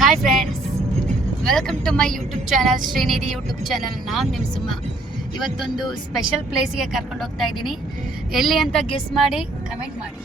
Hi friends, welcome to my YouTube channel Srinidhi YouTube channel. ನಾನು ನಿಮ್ಮ ಸುಮ್ಮ. ಇವತ್ತೊಂದು ಸ್ಪೆಷಲ್ ಪ್ಲೇಸ್ಗೆ ಕರ್ಕೊಂಡು ಹೋಗ್ತಾ ಇದ್ದೀನಿ. ಎಲ್ಲಿ ಅಂತ ಗೆಸ್ ಮಾಡಿ ಕಮೆಂಟ್ ಮಾಡಿ.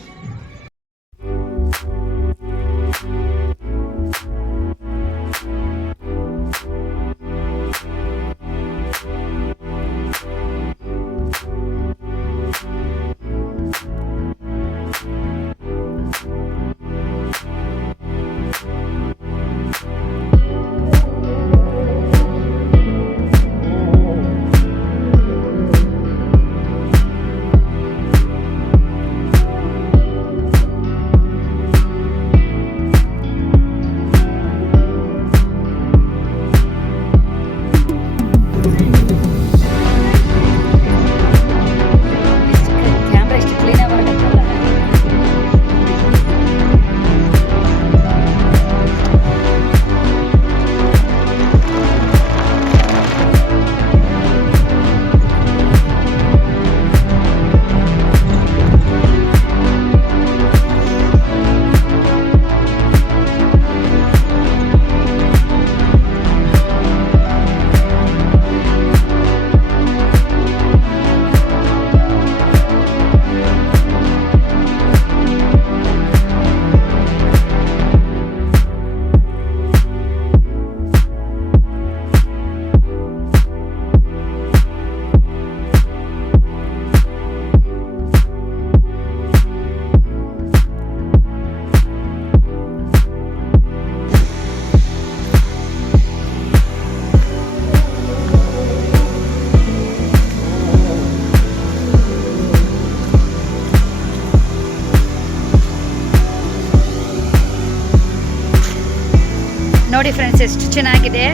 ನೋಡಿ ಫ್ರೆಂಡ್ಸ್, ಎಷ್ಟು ಚೆನ್ನಾಗಿದೆ.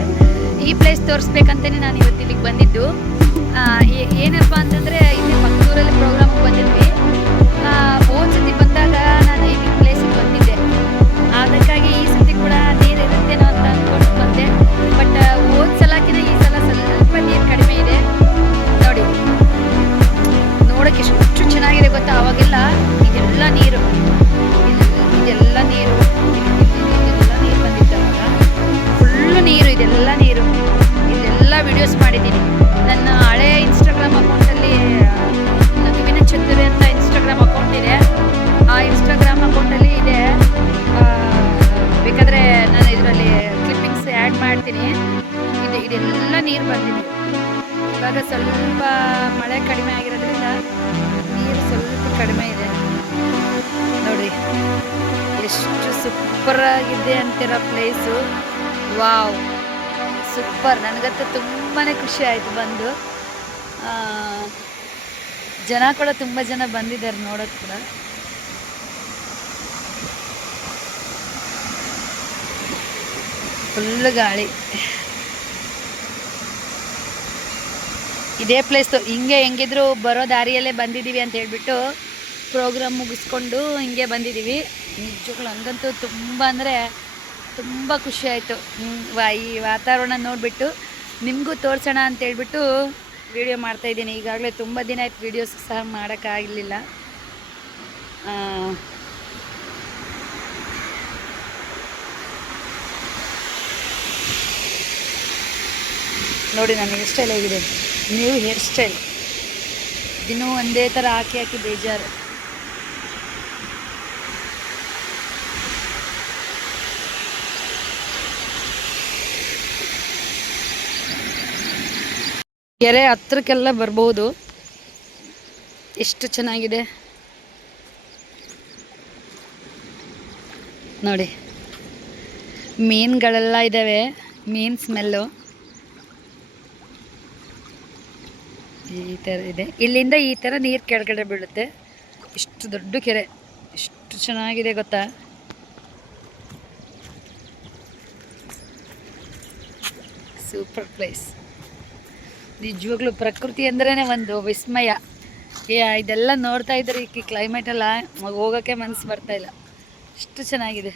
ಈ ಪ್ಲೇಸ್ ತೋರಿಸ್ಬೇಕಂತಲೇ ನಾನು ಇವತ್ತು ಇಲ್ಲಿಗೆ ಬಂದಿದ್ದು. ಏನಪ್ಪ ಅಂತಂದರೆ, ಇಲ್ಲಿ ಮಕ್ಕಳೂರಲ್ಲಿ ಪ್ರೋಗ್ರಾಮ್ಗೆ ಬಂದಿದ್ವಿ. ಹೋದ ಸತಿ ಬಂದಾಗ ನಾನು ಈ ಪ್ಲೇಸಿಗೆ ಬಂದಿದ್ದೆ. ಅದಕ್ಕಾಗಿ ಈ ಸತಿ ಕೂಡ ನೀರು ಇರುತ್ತೇನೋ ಅಂತ ಅಂದ್ಕೊಂಡು ಬಂದೆ. ಬಟ್ ಹೋದ ಸಲಕ್ಕಿಂತ ಈ ಸಲ ಸ್ವಲ್ಪ ನೀರು ಕಡಿಮೆ ಇದೆ. ನೋಡಿ, ನೋಡೋಕ್ಕೆ ಎಷ್ಟು ಚೆನ್ನಾಗಿದೆ ಗೊತ್ತಾ. ಅವಾಗೆಲ್ಲ ಇದೆಲ್ಲ ನೀರು ಇದೆಲ್ಲ ನೀರು ಬಂದಿತ್ತು. ಫುಲ್ಲು ನೀರು, ಇದೆಲ್ಲ ನೀರು. ಇದೆಲ್ಲ ವಿಡಿಯೋಸ್ ಮಾಡಿದ್ದೀನಿ. ನನ್ನ ಹಳೆ ಇನ್ಸ್ಟಾಗ್ರಾಮ್ ಅಕೌಂಟಲ್ಲಿ ನಗುವಿನ ಚಂದುರೆ ಅಂತ ಇನ್ಸ್ಟಾಗ್ರಾಮ್ ಅಕೌಂಟ್ ಇದೆ. ಆ ಇನ್ಸ್ಟಾಗ್ರಾಮ್ ಅಕೌಂಟಲ್ಲಿ ಇದೆ. ಬೇಕಾದರೆ ನಾನು ಇದರಲ್ಲಿ ಕ್ಲಿಪ್ಪಿಂಗ್ಸ್ ಆ್ಯಡ್ ಮಾಡ್ತೀನಿ. ಇದೆಲ್ಲ ನೀರು ಬಂದಿದೆ. ಇವಾಗ ಸ್ವಲ್ಪ ಮಳೆ ಕಡಿಮೆ ಆಗಿರೋದ್ರಿಂದ ನೀರು ಸ್ವಲ್ಪ ಕಡಿಮೆ ಇದೆ. ನೋಡಿರಿ, ಎಷ್ಟು ಸೂಪರ್ ಆಗಿದೆ ಅಂತಿರೋ ಪ್ಲೇಸು. Wow, super. ನನಗಂತೂ ತುಂಬಾ ಖುಷಿ ಆಯಿತು ಬಂದು. ಜನ ಕೂಡ ತುಂಬ ಜನ ಬಂದಿದ್ದಾರೆ ನೋಡೋದು ಕೂಡ. ಫುಲ್ ಗಾಳಿ. ಇದೇ ಪ್ಲೇಸ್ ಹಿಂಗೆ ಹೆಂಗಿದ್ರು ಬರೋ ದಾರಿಯಲ್ಲೇ ಬಂದಿದ್ದೀವಿ ಅಂತ ಹೇಳ್ಬಿಟ್ಟು ಪ್ರೋಗ್ರಾಮ್ ಮುಗಿಸ್ಕೊಂಡು ಹಿಂಗೆ ಬಂದಿದ್ದೀವಿ. ನಿಜಗಳು ಹಂಗಂತೂ ತುಂಬ ಅಂದರೆ ತುಂಬ ಖುಷಿ ಆಯಿತು. ಈ ವಾತಾವರಣ ನೋಡಿಬಿಟ್ಟು ನಿಮಗೂ ತೋರಿಸೋಣ ಅಂತೇಳ್ಬಿಟ್ಟು ವಿಡಿಯೋ ಮಾಡ್ತಾಯಿದ್ದೀನಿ. ಈಗಾಗಲೇ ತುಂಬ ದಿನ ಆಯ್ತು ವೀಡಿಯೋಸ್ ಸಹ ಮಾಡೋಕ್ಕಾಗಲಿಲ್ಲ. ನೋಡಿ, ನನ್ನ ಹೇರ್ ಸ್ಟೈಲ್ ಹೇಗಿದೆ. New hair style. ದಿನೂ ಒಂದೇ ಥರ ಹಾಕಿ ಹಾಕಿ ಬೇಜಾರು. ಕೆರೆ ಹತ್ರಕ್ಕೆಲ್ಲ ಬರ್ಬೋದು. ಎಷ್ಟು ಚೆನ್ನಾಗಿದೆ ನೋಡಿ. ಮೀನುಗಳೆಲ್ಲ ಇದ್ದಾವೆ. ಮೀನು ಸ್ಮೆಲ್ಲು ಈ ಥರ ಇದೆ. ಇಲ್ಲಿಂದ ಈ ಥರ ನೀರು ಕೆಳಗಡೆ ಬೀಳುತ್ತೆ. ಇಷ್ಟು ದೊಡ್ಡ ಕೆರೆ, ಎಷ್ಟು ಚೆನ್ನಾಗಿದೆ ಗೊತ್ತಾ. Super place. ನಿಜವಾಗ್ಲೂ ಪ್ರಕೃತಿ ಅಂದ್ರೇ ಒಂದು ವಿಸ್ಮಯ. ಇದೆಲ್ಲ ನೋಡ್ತಾ ಇದ್ರೆ ಈ ಕ್ಲೈಮೇಟೆಲ್ಲ ಹೋಗೋಕ್ಕೆ ಮನಸ್ಸು ಬರ್ತಾಯಿಲ್ಲ. ಅಷ್ಟು ಚೆನ್ನಾಗಿದೆ.